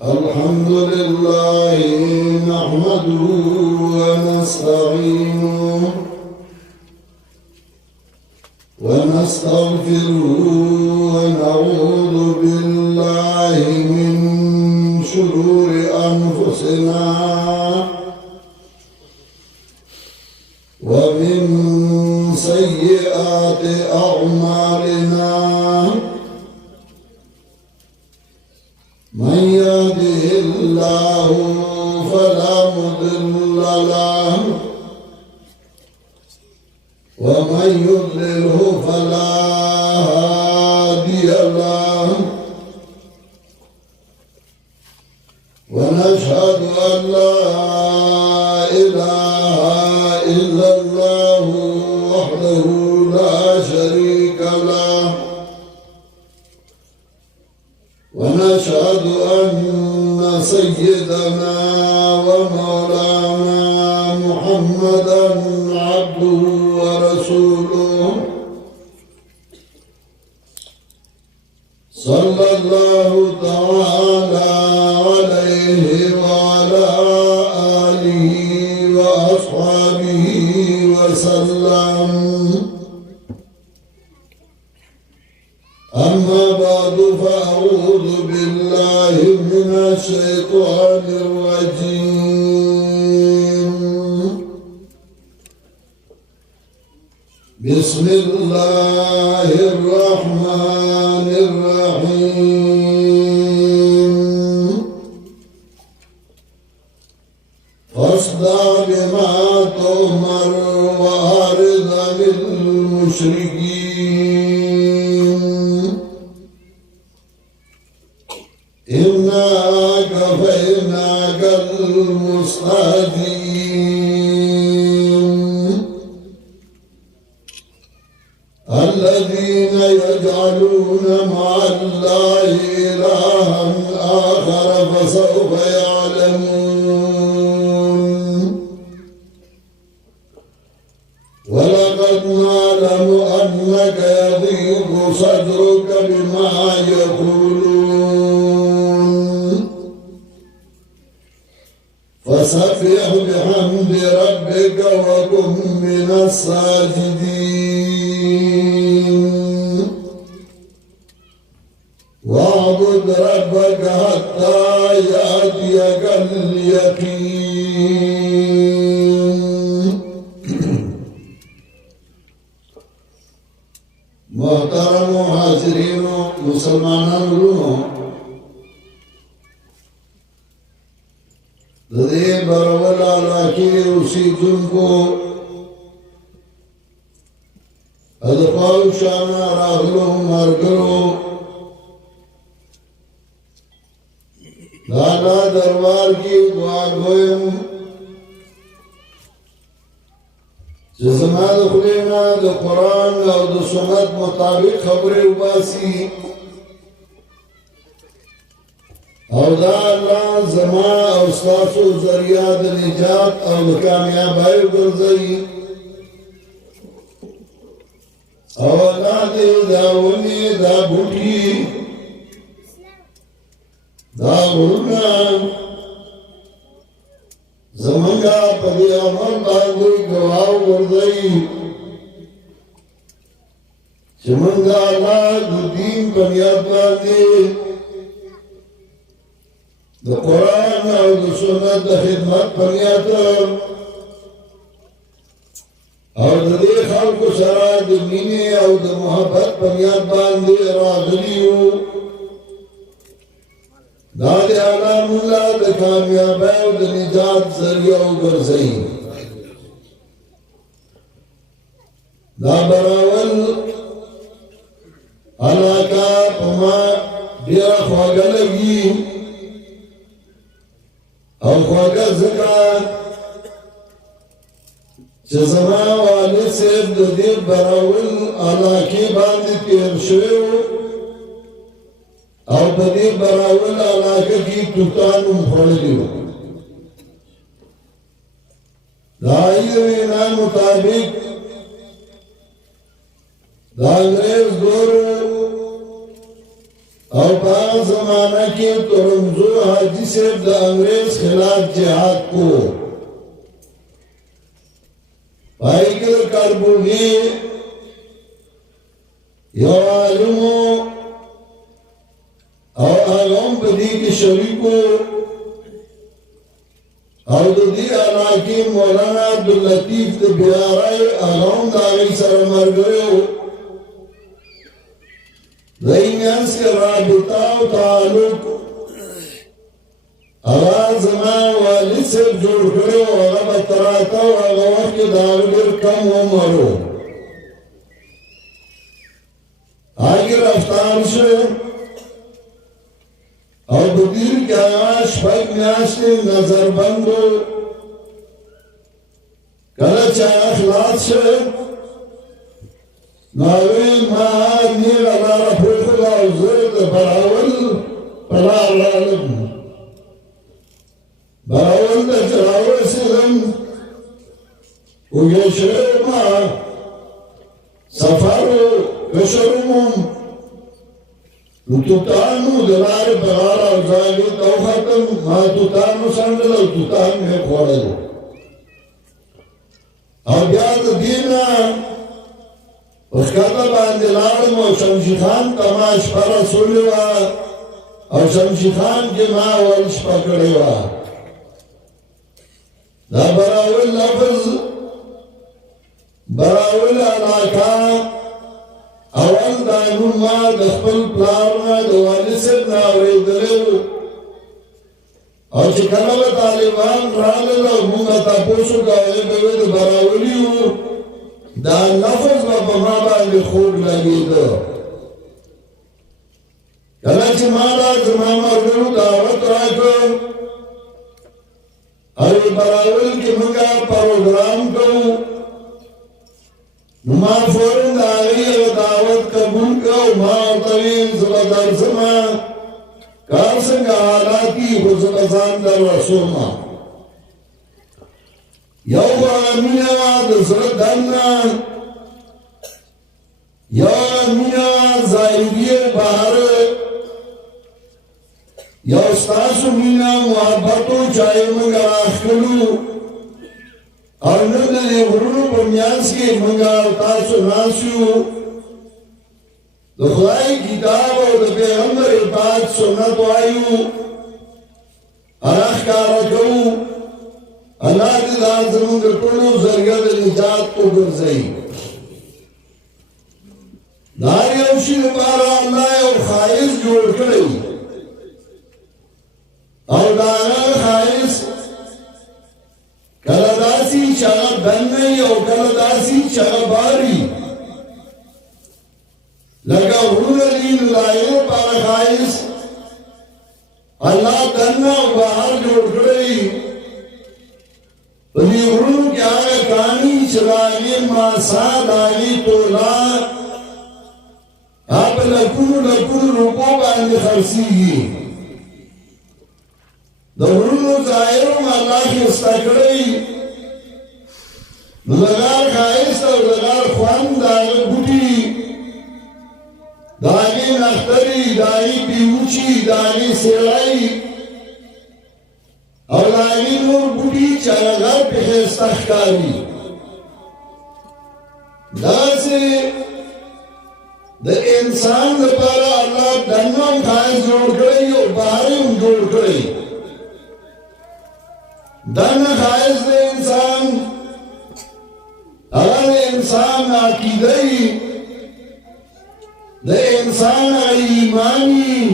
الحمد لله نحمده ونستعينه ونستغفره ونعوذ بالله من شرور أنفسنا ومن سيئات أعمالنا من يهده الله فلا مضل له ومن يضلله فلا هادي له ونشهد أن لا إله إلا الله وحده لا شريك له ونشهد أن سيدنا ومولانا محمدا عبده ورسوله صلى الله تعالى عليه وعلى آله وأصحابه وسلم. أما بعد فأعوذ بالله من الشيطان الرجيم. بسم الله الرحمن الرحيم. فاصدع بما تؤمر وأعرض عن المشركين إنا كفيناك المستهزئين الذين يجعلون مع الله إلها آخر فسوف يعلمون. ولقد نعلم أنك يضيق صدرك بما يقولون فسبح بحمد ربك وكن من الساجدين واعبد ربك حتى يأتيك اليقين. محترم حاضرین مسلمانانو دې برول علاقې اوسېدونکو ادفاو شانا راغلو مارګرو لالا دربار کې دعا کوم چې زما د خدای نه د قرآن او د سنت مطابق خبرې وباسي او دا الله زما او ستاسو ذریعہ د نجات او د کامیابۍ وګرځوي او الله دې دا ونې دا بوټي دا غرونه زمونږه په دې عمل باندې ګواه وګرځوي چې مونږ الله د دین په نیت باندې د قرآن او د سنت د خدمت په نیت او د دې خلکو سره د مینې او د محبت په نیت باندې راغلي یو. دا د الله مولا د کامیابۍ او د نجات ذریعہ وګرځوي. دا براول علاقه په ما ډېره خواږه لګي او خواږه ځکه چې زما والد صاحب د دې براول علاقې باندې تېر شوی او په دې براول علاقه کې توتان هم خوړلي وو. د هغې وینا مطابق د انګریز دور او پا زمانہ کی ترمزو حاجی صاحب دا انگریز خلاف جہاد کو پائی کر کربوگی یو عالمو او آغام بدی کی شریکو او دی علاقی مولانا عبداللطیف دا بیارائی آغام دا آغی سر مرگریو دائمیانس کے رابطہ و تعلق آغاز زمان والد سے جوڑ کرے و آغا بطراتا و آغا وقت داغیر کم عمرو آگے رفتار سے اور بدیر کے آغاز شپک میاشتے نظر بندو کلچ اخلاص سے ناویل ماہر نیر اللہ رفوق اللہ زرد براول پلار لالم براول دا چراول سلم اگشر ما سفارو کشرمم توتانو دلار بغارا وزاگی توختم ما توتانو سندل و توتان میں خوڑل اور بیاد دینا اس کتا باندے لارم و شمشی خان تماش پر رسولی وا اور شمشی خان کے ماں ورش پکڑی وا دا براول لفظ براول علاقہ اول دانون ما دخپل پلارنا دوانی سب ناوری دلیو اور چکلو طالبان راللو مونگا تاپوسو کاوے بیوید براولیو دا لفظ با بما باندې خوب لگیدو کله چې ما دا زما مرګرو دعوت راکړ او براول کې موږ پروګرام کوو نو ما فورن دا غیر دعوت قبول کړو ما طویل زما درسما کار څنګه حالاتی خو زما ځان در رسوما یو مینا دسر دننا یا مینا زائدی بہر یا استاسو مینا محبتو چاہے منگا آخلو اور ندنے غرونو پمیانس کے منگا تاسو ناسیو دو خدای کتاب و دو پیغمبر پاک سنت وائیو اراخ کارکو اللہ دی دان زمان در کنو ذریعہ نجات کو گرزئی داری اوشی دبارا اللہ اور خائص جوڑ کرئی اور دانا خائص کلداسی چاہ بننی اور کلداسی چاہ باری لگا غرون لین لائن پارا خائص اللہ دننا باہر جوڑ کرئی بلی غرون کے آگے کانی چلاگی ماساد آگی تولا آپ لکون روپو باندے خرسی گی دا غرون ظاہروں اللہ کی استقرئی لگار خائص اور لگار خوان داگی بوٹی داگی نختری داگی پیوچی داگی سیرائی اور لائنی نور بوٹی چاہا گھر پہ خیستخکاری دا سے دا انسان دا پارا اللہ دنم خائص جوڑ کرئی اور باہرم جوڑ کرئی دن خائص دا انسان اگر انسان عقیدئی دا انسان ایمانی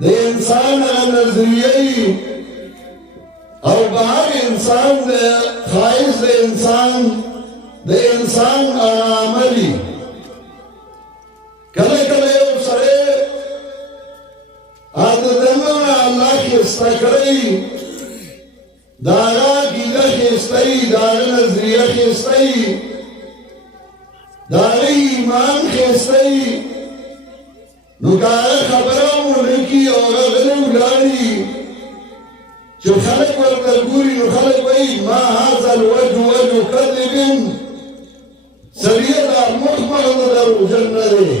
دا انسان نظریئی اور باہر انسان دا خائص دا انسان عملی کلے کلے سرے آدھدنگا اللہ کی استقرئی داغا گیدہ خیستئی داغا نظریہ خیستئی داغا ایمان خیستئی نکارہ خبرہ مولکی اور غلو لاری جو خلق ورطلگوری نو خلق وئی ما حاضر الوجه وجه کذبن سریعہ دار مخمر در جنہ دے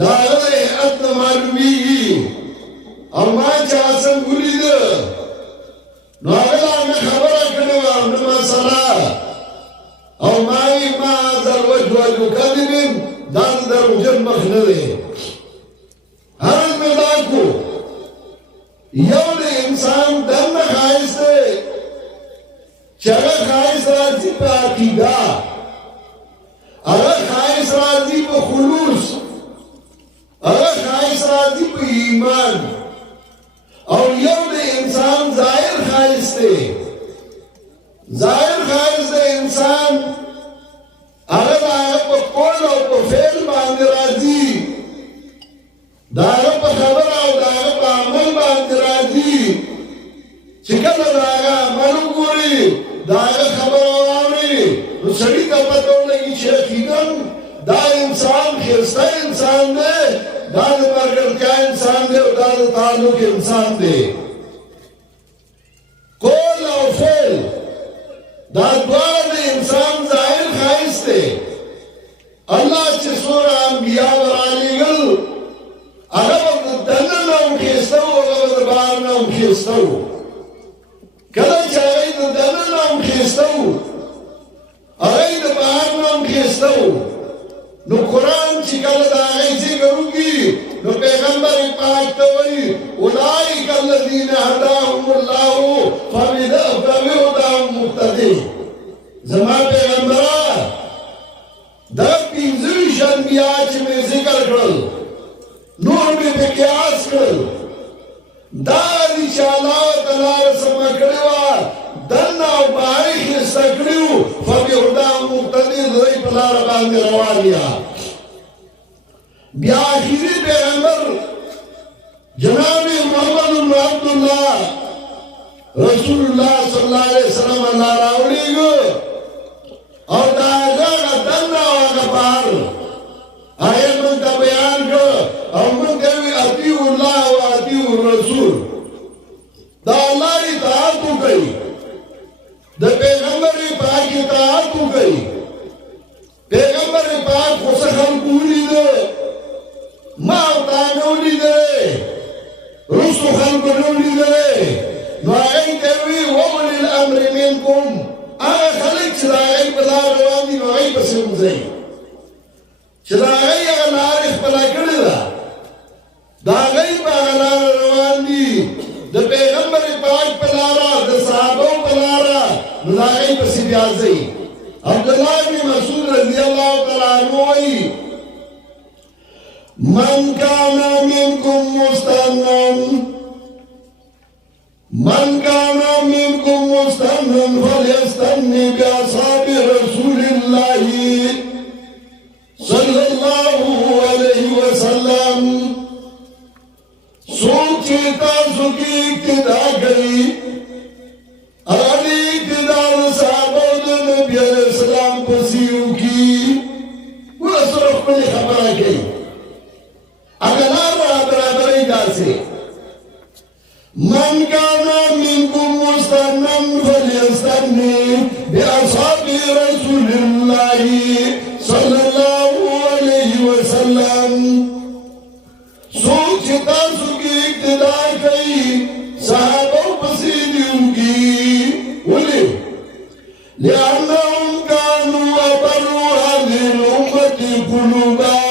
داغه اتن معلومیږي او ما چې اسن ولید نو هغه خبره کړې و نو مسله او ما دروجو کذب دان دروجن مخنه دی هر میدان کو یو انسان دنه خایس دی چې هغه خایس راځي په عقیده هغه خایس راځي په خلوص هغه خایس راځي په ایمان او یو انسان ظاهر خایس دی ظاهر خایس دی انسان هغه په قول او په فعل باندې راځي دا په خبره او دا په عمل باندې راځي چې کله دا عمل وګوري دا خبره واوري نو سړی ته پته ولګي چې یقینا دا انسان ښایسته انسان دی دا د برکتیا انسان دی او دا د تعلق انسان دی قول او فعل دا دواړه د انسان ظاهر ښایست دی الله چې څومره انبیا ورالېږل هغه به د دننه نه هم ښایسته و هغه به د بهر نه هم ښایسته و کله چې هغوی د دننه نه هم ښایسته و هغوی د بهر نه هم ښایسته و نو قرآن چې کله د هغوی ذکر وکړي نو پیغمبر پاک ته وایي اولئک الذین هداهم الله فبهداهم مقتدی زما پیغمبره دا پنځه ویشت انبیا چې مې ذکر کړل نور مې په قیاس کړل دا دي چې الله تعالی رسمه کړې وه دننه او بهر یې ښایسته کړي وو فبهداهم مقتدي د دوی په لاره باندې روان یا بیا آخري پیغمبر جناب محمد بن عبدالله رسول الله صلی الله علیه وسلم الله راوړېږو او دا هغه دننه او هغه بهر هغه موږ ته بیان کړه او موږ ته وی اطیعوا الله و اطیعوا الرسول دا الله اطاعت وکړئ د پیغمبر پاک اطاعت وکړئ پیغمبر پاک خو څه خلکو ولیده ما او تا نه ولیدلی رسو خلکو نه ولیدلی نو هغوی ته وی واولي الامر منکم هغه خلک چې د هغوی په لار روان دي نو هغوی پسې وځئ چې د هغوی هغه لارې خپله کړې ده د هغوی په هغه لاره روان دي د پیغمبر پاک په لاره د صحابو په لاره نو د هغوی پسې بیا ځئ عبدالله بن مسعود رضی الله تعالی عنه وایي من کان منکم مستنن فلیستنی باصحاب رسول الله صلی الله علیه وسلم څوک چې تاسو کې اقتدا کوي هغه اقتدا د صحابه د نبي علیه السلام پسې وکړي اوس سره خپلې خبره کوي هغه لار برابرۍ داسې من کان منکم مستنن فلیستنی باصحاب رسول الله صلی الله علیه وسلم څوک چې تاسو کې اقتدا کوي صحابه پسې دې وکړي ولې لأنهم كانوا أبر هذه الأمة قلوبا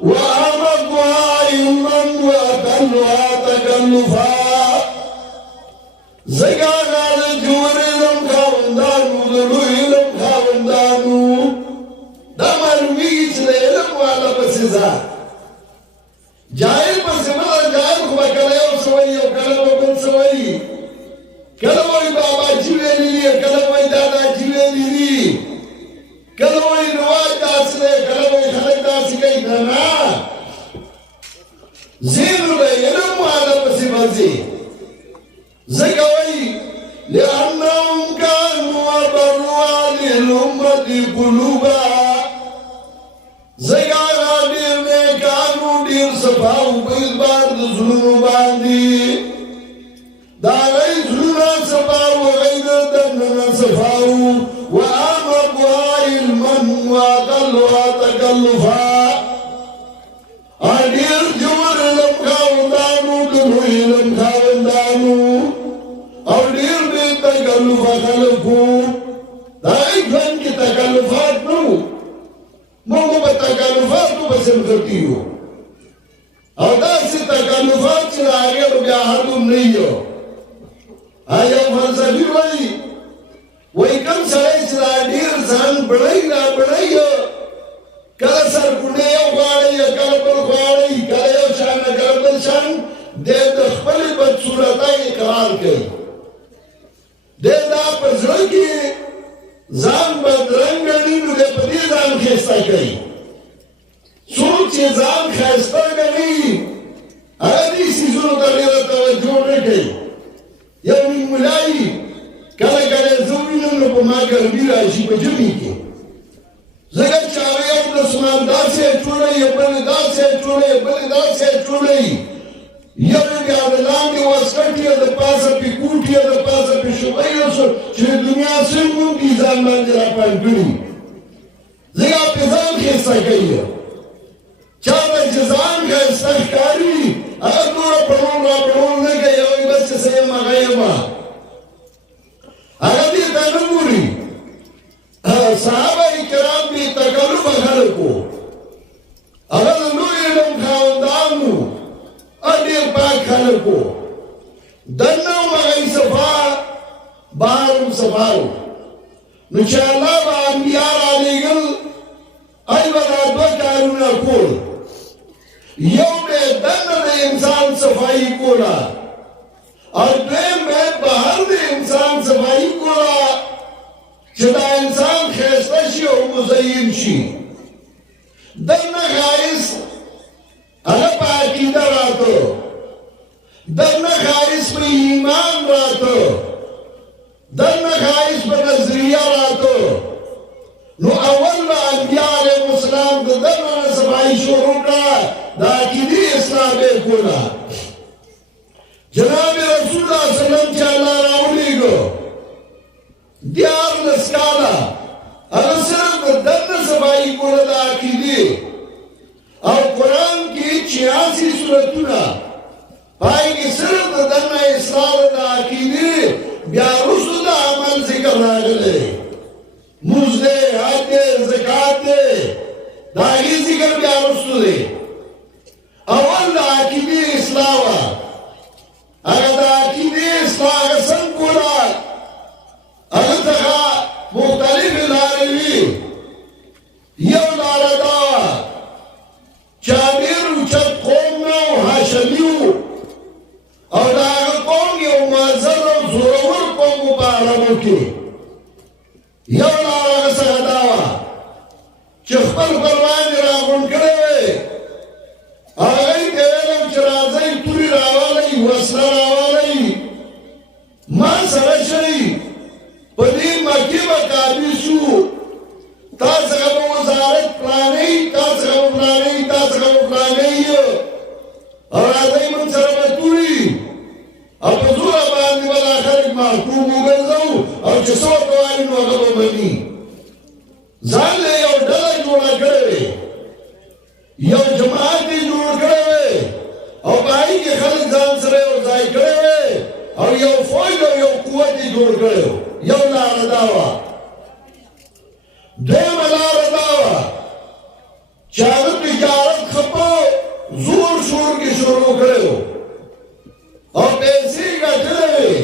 وأعمقها علما وأقلها تكلفا زګانا د جوړ علم خاوندانو د لوی علم خاوندانو دا معلومیږي چې د علم والا پسې ځه جاهل پسې مه جاهل خو به کله یو څه وایي او کله به بل څه وایي کله وایي باباجي ویلي دي کله وایي داداجي ویلي دي کله وایي رواج داسې دی کله وایي خلک داسې کوي نه نه زینو د علم والا پسې به ځې ځکه وایي لأنهم كانوا أبر هذه الأمة قلوبا ځکه هغه ډېر نیکانو ډېر صفاو په اعتبار د زړونو باندې د هغوی زړونه صفاو هغوی د دننه صفاو وأعمقها علما وأقلها تکلفا ډېر ژور علم خاوندانو د لوی علم خاوندانو او ډېر بې تکلفه خلکو د هغوی ژوند کې تکلفات نه وو موږ به تکلفاتو پسې نښتي یو او داسې تکلفات چې د هغې به بیا حد هم نه یو یو فلسفي وایي کوم سړی چې دا ډېر ځان بړی را بړی کله سرکونډې یو غواړي کله بل غواړي کله یو شان کله بل شان دی د خپلې بدصورتۍ اقرار کوي دی دا په زړه کې ځان بدرنګ ګڼي نو دی په دې ځان ښایسته کوي څوک چې ځان ښایسته ګڼي هغه دې څیزونو ته ډېره توجه نه کوي یو نیم ملایي کله کله زه وینم نو په ما ګرمي راشي په ژمي کې ځکه چې هغه یو دسمال داسې اچولی بل داسې اچولی بل داسې اچولی یو یې بیا د لاندې واسکټ یې د پاسه پې کوټ یې د پاسه پې شوی چې د دنیا څه مونږ ځان باندې راپاڼ کړي ځکه پې ځان ښایسته کوي چا ته چې ځان ښایسته ښکاري هغه دومره پړول راپړول نه کوي هغوی بس چې څه یم هغه یم هغه دې ته نه ګوري صحابه کرام بې تکلفه خلک وو هغه د لوی علم خاوندان وو ډېر پاک خلک وو دننه هم هغوی صفا بهر هم صفا وو نو چې الله به انبیا رالېږل هغوی به دا دوه کارونه کول یو به یې دننه د انسان صفایي کوله او دویم به یې بهر د انسان صفایي کوله چې دا انسان ښایسته شي او مزین شي دننه ښایست هغه په عقیده راته دننه ښایست په ایمان راته دننه ښایست په نظریه راته نو اول به انبیا علیهم السلام د دننه نه صفایي شروع کړه د عقیدې اصلاح به یې کوله جناب رسول الله صلی الله علیه وسلم چې الله راولېږه دیارلس کاله هغه صرف د دننه صفایي کوله د عقیدې او قرآن کې 86 سورتونه پای کې صرف د دننه اصلاح د عقیدې بیا وروسته د عمل ذکر راغلی مونځ دی حج دی زکات دی د هغې ذکر بیا وروسته دی اول د عقیدې اصلاح وه هغه د عقیدې اصلاح هغه څنګه کوله هغه څخه مختلفې لارې وي یو لاره دا وه چې ډېر اوچت قوم نه و هاشمي و او د هغه قوم یو معذر او زورور قوم و په عربو کې یو لاره هغه څخه دا وه چې خپل خپلوان یې راغونډ کړی وی هغوی ته ویلم چې راځئ تورې راولئ وسله راولئ ما سره شئ په دې مکې به قابل شو تا څخه به وزارت پلانۍ تا څخه به پلانۍ تا څخه به پلانۍ او راځئ موږ سره به توري او په زوره باندې به دا خلک محکوم وګرځو او چې څه ورته وایي نو هغه به مني ځان له یو ډله جوړه کړې وې یو جماعت یې جوړ کړی وی او په هغې کې خلک ځان سره یو ځای کړی وی او یو فوج او یو قوت یې جوړ کړی و یو لاره دا وه دویمه لاره دا وه چې هغه تجارت ښه په زور شور کې شروع کړی و او پیسې ګټلې وې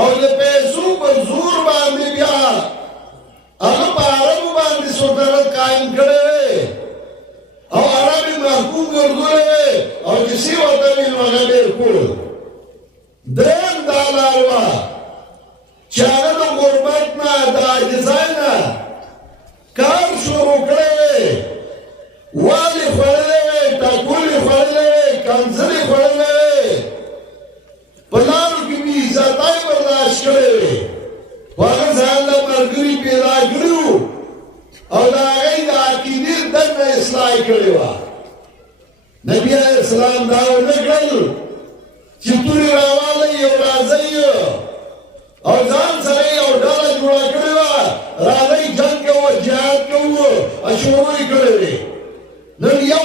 او د پیسو په زور باندې بیا هغه په عربو باندې سلطنت قایم کړی وی او عرب یې محکوم ګرځولی وی او چې څه ورته وي نو هغه ډېر کړل درېیم دا لار وه چې هغه د غربت نه د عاجزۍ نه کار شروع کړی وی والې خوړلی وی ټاکول یې خوړلی وی کنځل یې خوړلی وی په لارو کې بې عزتۍ برداشت کړی وی خو هغه ځان له ملګري پیدا کړي وو او د هغې د عقیدې دننه اصلاح یې کړې وه نبي علیه السلام دا ونه کړل چې تورې راوالی یو راځئ او ځان سره یو ډله جوړه کړې وه راځئ جنګ کوو جهاد کوو شروع یې کړی دی نن یو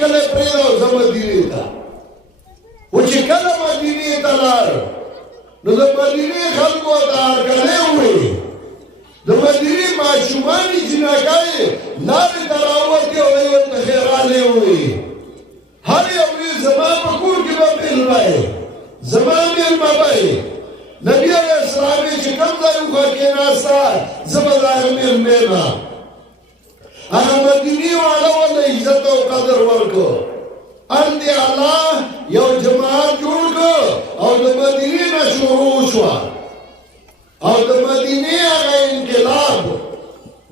کله پرېږده زه مدینې ته و چې کله مدینې ته لاړ نو د مدینې خلکو ته هرکلی وویل د مدینې ماشومانې جنکۍ لارې ته راوتې او دی ورته خیرانې وویل هر یو یې زما په کور کې به مېلمه یې زما مېلمه به یې نبی علیه السلام یې چې کوم ځای وښه کېناسته زه به د هغه مېلمه یم هغه مدینې والا ورته عزت او قدر ورکړو ان دې الله یو جماعت جوړ کړ او د مدینې نه شروع شوه او د مدینې هغه انقلاب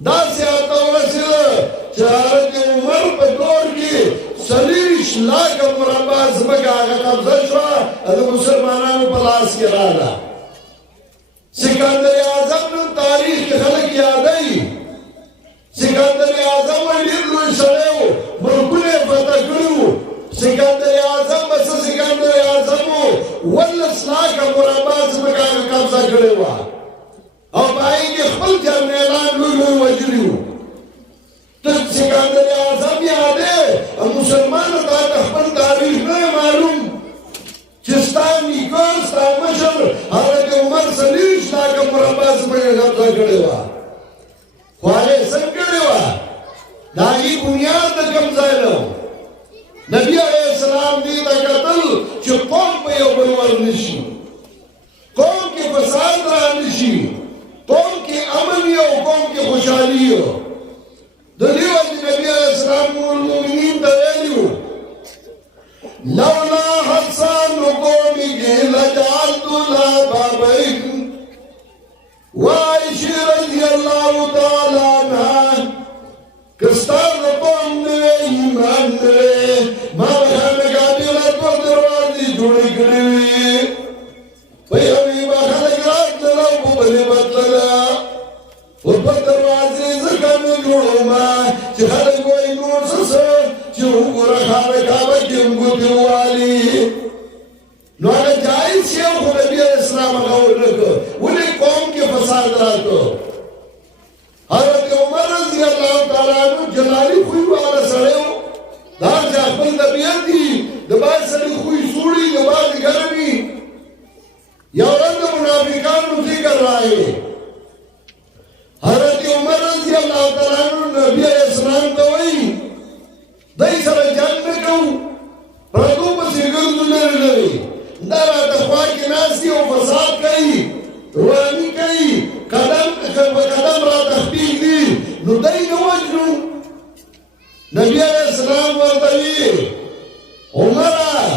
داسې هلته ورسېده چې حضرت عمر په دور کې 40 لاکه مربع ځمکه هغه قبضه شوه د مسلمانانو په لاس کې راغله سکندر اعظم نن تاریخ کې خلک یادوي سکندر اعظم ډېر لوی سړی و ملکونه یې فتح کړي وو سکندر اعظم بس سکندر اعظم و 19 لاکه مربع ځمکه هغه قبضه کړې وه او په هغې کې خپل جرنیلان لوی لوی وژلي وو ته سکندر اعظم یادې او مسلمانو ته د خپل تاریخ نه معلوم چې ستا نیکه ستا مشر حضرت عمر 40 لاکه مربع ځمکه قبضه کړې وه خو هغې څنګه کړې وه د هغې بنیاد د کوم ځای نه نبی علیه السلام دې ته کتل چې قوم په یو بل ورنشي قوم کې فساد رانشي قوم کې امن یو قوم کې خوشحالي یو د دې وجې نبی علیه السلام المؤمنین ته ویلي وو لولا حسن قومه لجعلت لها بابين وعائشة رضي الله تعالى عنها کستار د قوم نه ایمان نه ما خلک عادلت په دروازې جوړې کړې وي په یوې ما خلک راتلل او په بلې بدلله او په دروازې ځکه مې جوړوم چې خلک وایي نور څه چې وګوره خانه کعبه کې هم ګوتې ووالي نو هغه جایز شی خو نبي علیه السلام هغه ونه کړ ولې قوم کې فساد راکړ حضرت عمر رضی اللہ تعالیٰ عنہ جلالی خوی والا سڑے ہو دار سے اخبر طبیعت دی دباز سڑی خوی سوڑی دباز گرمی یورد منافقان نفی کر رہے حضرت عمر رضی اللہ تعالیٰ عنہ نبی علیہ السلام توئی دائی سر جنگ نکو پردو پسی گرد لرلوی دارا تخواہ کی ناسی و فساد کئی روانی کئی قدم را تخبیق دی نو دای نو وجنو نبی علیہ السلام ورطوی عمرہ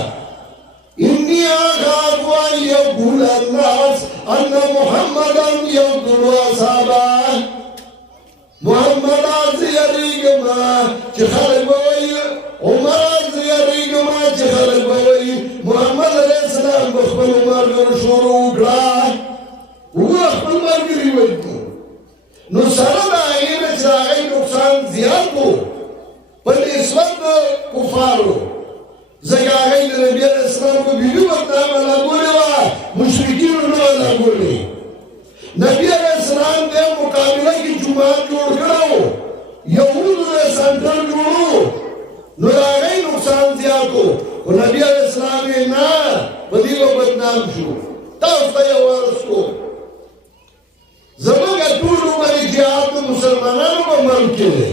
انی آخاف ان یقول الناس ان محمدا یقتل اصحابہ محمد آزی یریگما چی خلق بوئی عمر آزی یریگما چی خلق بوئی محمد علیہ السلام بخبر عمر شروع اکڑا وہ خپل مرګري وایي نو سره دا یې نه چې هغه نقصان زیات وو په نسبت د کفارو ځکه هغه د نبي علیه السلام په بیبي ورته لګولې وه مشرکینو نه وه لګولې نبي علیه السلام د مقابله کې جومات جوړ کړی و یهودو یې سنټر جوړ و نو د هغې نقصان زیات و خو نبي علیه السلام یې نه په دې به بدنام شو تاسو ته یې ورس کو زمانگ طول عمر جہاد تو مسلمانانو کو ملک کے لئے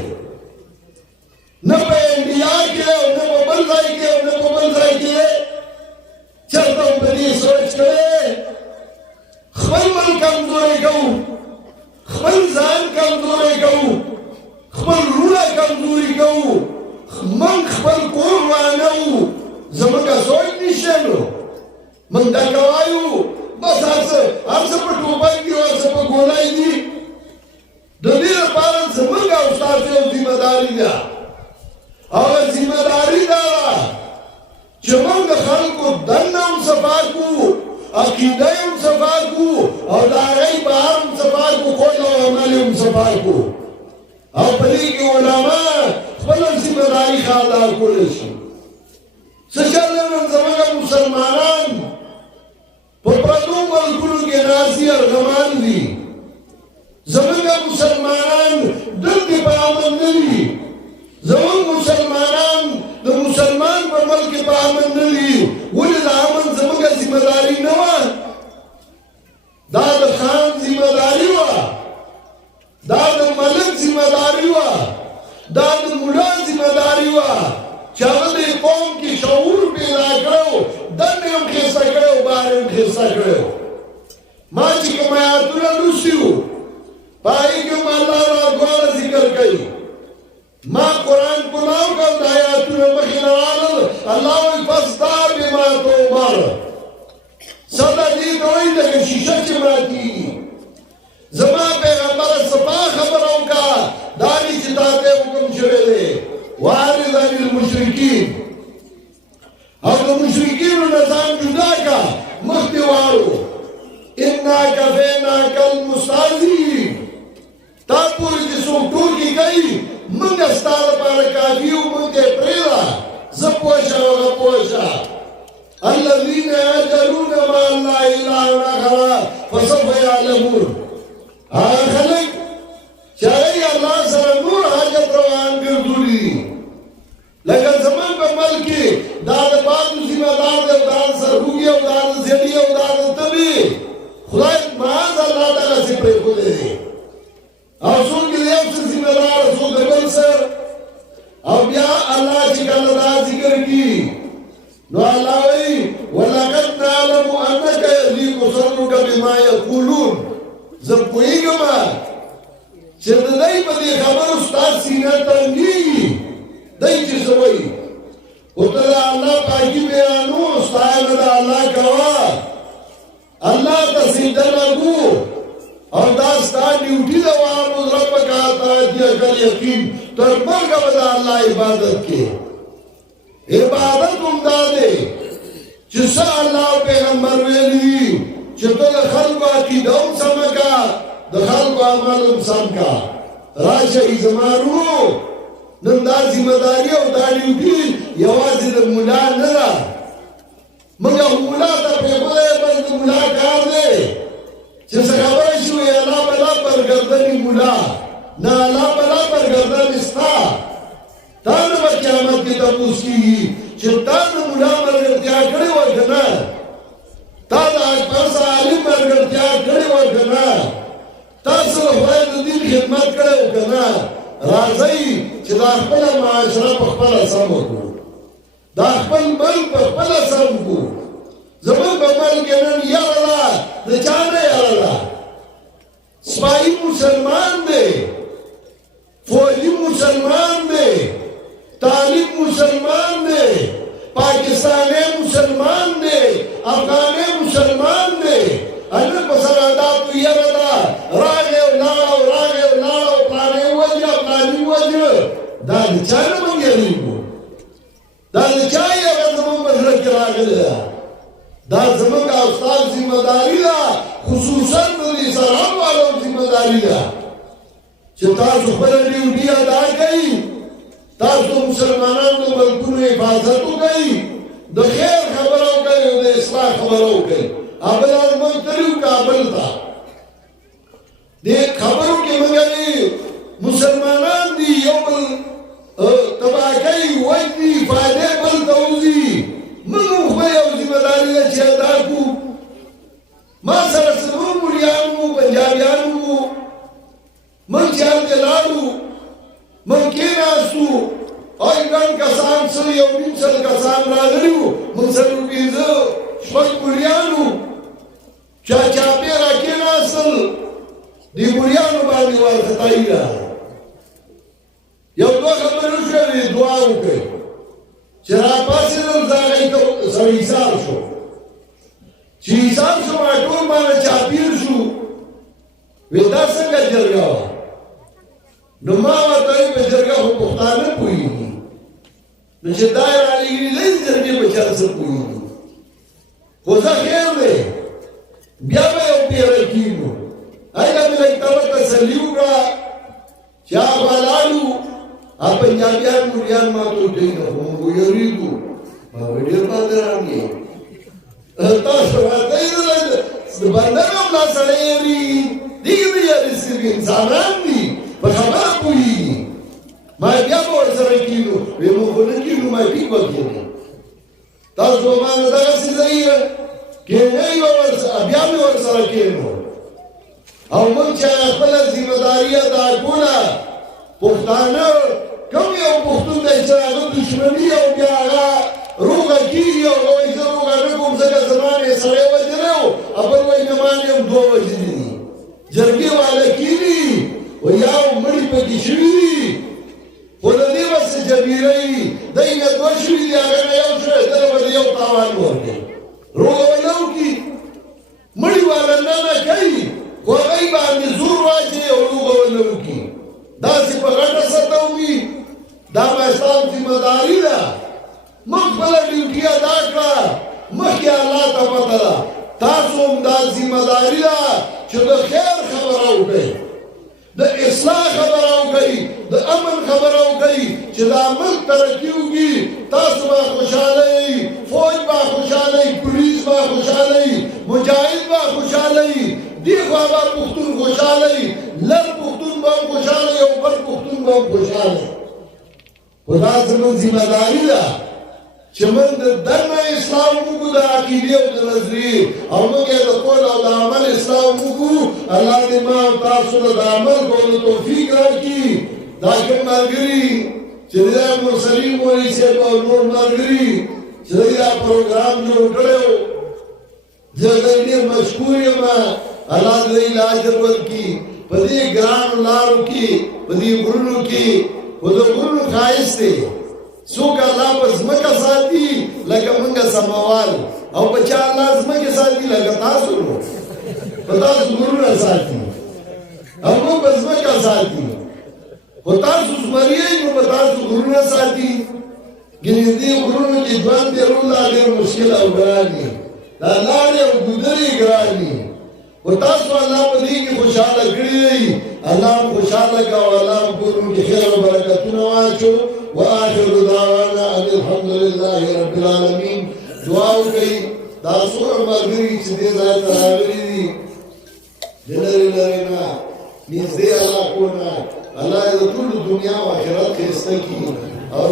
نہ پہ انڈیا کے لئے نہ پہ بلزائی کے لئے نہ پہ بلزائی کے لئے چلتا ہوں پہلی سوچ کرے خبر من کمزوری کہوں خبر زان کمزوری کہوں خبر رولا کمزوری کہوں من خبر کور وانہوں زمانگ سوچ نیشنو من دا کوایو بس هر څه په ټوپک دي او هر څه په ګولۍ دي د دې لپاره زموږ او ستاسو یو ذمه داري ده هغه ذمه داري ده چې موږ د خلکو دنده هم صفا کړو عقیده یې هم صفا کړو او د هغې بهر هم صفا کړو قول او عمل یې هم صفا کړو او په دې کې علما خپله ذمه داري ښه ادا کولی شي څه چل نن زموږ مسلمانان په پردو ملکونو کې ناسي ارغمان دي زموږ مسلمانان دلته په امن نه دي زموږ مسلمانان د وا چې هغه د قوم کې شعور پیدا کړو دنې هم ښایسته کړی او بهر هم ښایسته کړی ما چې کوم آیاتونه لوستي وو په هغې کې هم الله را دواړه ذکر کوي ما قرآن کلاو کړ د آیاتونه مخې نه راغلل الله وایي فاصدع بما تؤمر صدا دې ته وایي لکه شیشه چې ماتېږي زما پیغمبره صفا خبره وکړه دا دي چې تا ته حکم شوی دی واعرض عن المشرکین او د مشرکینو نه ځان جدا کړه مخ دې واړو انا کفیناک المستهزئین تا پورې چې څوک ټوکې کوي موږ ستا لپاره کافي یو موږ ته پرېږده زه پوه شه هغه پوه شه الذین یجعلون مع الله إلها آخر فسوف یعلمون هغه خلک چې هغوی الله سره نور حاجت روان ګرځولي دي لکه زموږ په ملک کې دا د بادو ذمه دار دی او دا د سرخوږي او دا د زیړي او دا د تبې خدای معاذ الله دغسې پرېښودی دی او څوک د یو څه ذمه دار څوک د بل څه او بیا الله چې کله دا ذکر کړي نو الله وایي ولقد نعلم انک یضیق صدرک بما یقولون زه پوهېږم چې د دوی په دې خبرو ستا سینه تنګېږي دی چې څه وایي خو ته د الله پاکي بیانو ستاینه د الله کوه الله ته سجده لګو او دا ستا ډیوټي ده واعبد ربک حتی یأتیک الیقین تر مرګه به د الله عبادت کې عبادت هم دا دی چې څه الله او پیغمبر ویلي دي چې ته د خلکو عقیده هم سمه کړه د خلکو عمل هم سم کړه راشه زما ورونو نن دا ذمهداري او دا ډیوټي یوازې د ملا نه ده موږ ملا ته پرېښودی بس د ملا کار دی چې څه خبره شوې الله بلا پر ګردنې ملا نه الله بلا پر ګردنې ستا تا نه به قیامت کې تپوس کېږي چې تا د ملا ملګرتیا کړې وه که نه تا د اکبر سره عالم ملګرتیا کړې وه که نه تا سره خدای د دین خدمت کړی و که نه راځئ چې دا خپله معاشره په خپله سمه کړو دا خپل ملک په خپله سم کړو زموږ په ملک کې نن یاره ده د چا نه یاره ده سپایي مسلمان دی فوجي مسلمان دی طالب مسلمان دی پاکستانی مسلمان دی افغانی مسلمان دی انن په سرحداتو یره ده راغې او لاړه او راغې او لاړه او پلانې ووجه پلانې ووجه دا د چا نه موږ یېرېږو دا د چا یره زموږ په زړه کې راغلې ده دا زموږ او ستاسو ذمهداري ده خصوصا د دې سرحد والو ذمهداري ده چې تاسو خپله ډیوټي ادا کوئ تاسو مسلمانانو د ملکونو حفاظت وکئ د خیر خبره وکئ او د اصلاح خبره وکئ ابل موږ تلو کابل ته دې خبرو کې موږ مسلمانان دي یو بل تباه کوي وجدي فایدې بل ته وځي موږ خو یو ذمهداري ده چې ادا کړو ما سره زموږ مریان وو پنجابیان وو موږ چې هلته لاړو موږ کېناستو او ګڼ کسان سل یو نیم سل کسان راغلي وو موږ څلور پنځه شپږ مریان وو چا چاپېره کېناستل دې مریانو باندې وارخطایي راغله یو دوه خبرې وشوې دعا وکړئ چې راپاڅېدل زه هغوی ته سره ایثار شو چې ایثار شو ما ټول باندې چاپېر شو وی دا څنګه جرګه وه نو ما ورته وایي په جرګه خو پښتانه پوهېږي نو چې دا یې رالېږلي دی جرګې په چا څه پوهېږي خو زه خیر دی بیا به یو پیره کېږو هغه مې لږ ته تسلي وکړه چې هغه لاړو پنجابیان مریان ما ته وکړئ نو خو موږ ویرېږو ما وایي ډېر بادران یې تاسو راته د بندر هم لا سړی یېرېږي دې کې مې یاري صرف انسانان دي په خبره پوهېږي ما بیا به ورسره کېنو ویې موږ خو نه کېنو ما ټیک به کېنو تاسو به مانه دغسې ځئ کېنئ بیا مې ورسره کېنو او موږ چې خپله ذمهداري ادا کوله پښتانه کوم یو پښتون دی چې هغه دشمني او بیا هغه روغه کېږي او وایي زه روغه نه کوم ځکه زما مې سړی وژلی و او بل وایي نه ما مې هم دوه وژلي دي جرګې والا کېږي وایي یا مړي پکې شوي دي خو د دې به څه جبیره وي دی نه دوه شوي دي هغه نه یو شوی دله به د یو تاوان ورکوي روغه به نه وکړي مړي والا نه کوي خو هغوی باندې زور واچوي او روغه به نه وکړي داسې په غټه سطح وي دا به ستاسو ذمهداري ده موږ خپله ډیوټي ادا کړه مخکې الله ته پته ده تاسو هم دا ذمهداري ده چې د خیر خبره وکړئ د اصلاح خبره وکړئ د امن خبره وکړئ چې دا ملک ترقي وکړي تاسو به خوشحاله یئ فوج به خوشحاله یئ پولیس به خوشحاله یئ مجاهد به خوشحاله یئ دې خوا به پښتون خوشحاله یئ لر پښتون به هم خوشحاله یئ او بل پښتون به هم خوشحاله یئ خو دا زموږ ذمهداري ده چې موږ د دننه اصلاح وکړو د عقیدې او د نظریې او موږ یې د قول او د عمل اصلاح وکړو الله دې ما او تاسو له د عمل کولو توفیق راکړي دا کوم ملګري چې د مرسلین مولوي صاحب او نور ملګري چې دا پروګرام جوړ کړی و زه ډېر مشکور یم الله دې له اجر ورکړي په دې ګرانو لارو کې په دې غرونو کې خو د غرونو ښایست دی څوک الله په ځمکه ساتي لکه موږ سموال او په چا الله ځمکه ساتي لکه تاسو په تاسو غرونه ساتي او موږ په ځمکه ساتي خو تاسو زمریه نو په تاسو غرونه ساتي ګینې دې غرونو کې ژوند تېرول دا ډېر مشکل او ګران دي دا لارې او ګودرې ګران دي و تاسو الله په دې کې خوشاله کړی دی الله خوشاله کا او الله کورونو کې خیر او برکتونه واچو واخر دعوانا ان الحمد لله رب العالمین دعا وکړئ دا څومره ملګري چې دې ځای ته راغلي دي د لرې لرې نه نږدې علاقو نه الله یې د ټولو دنیا او آخرت ښایسته کړي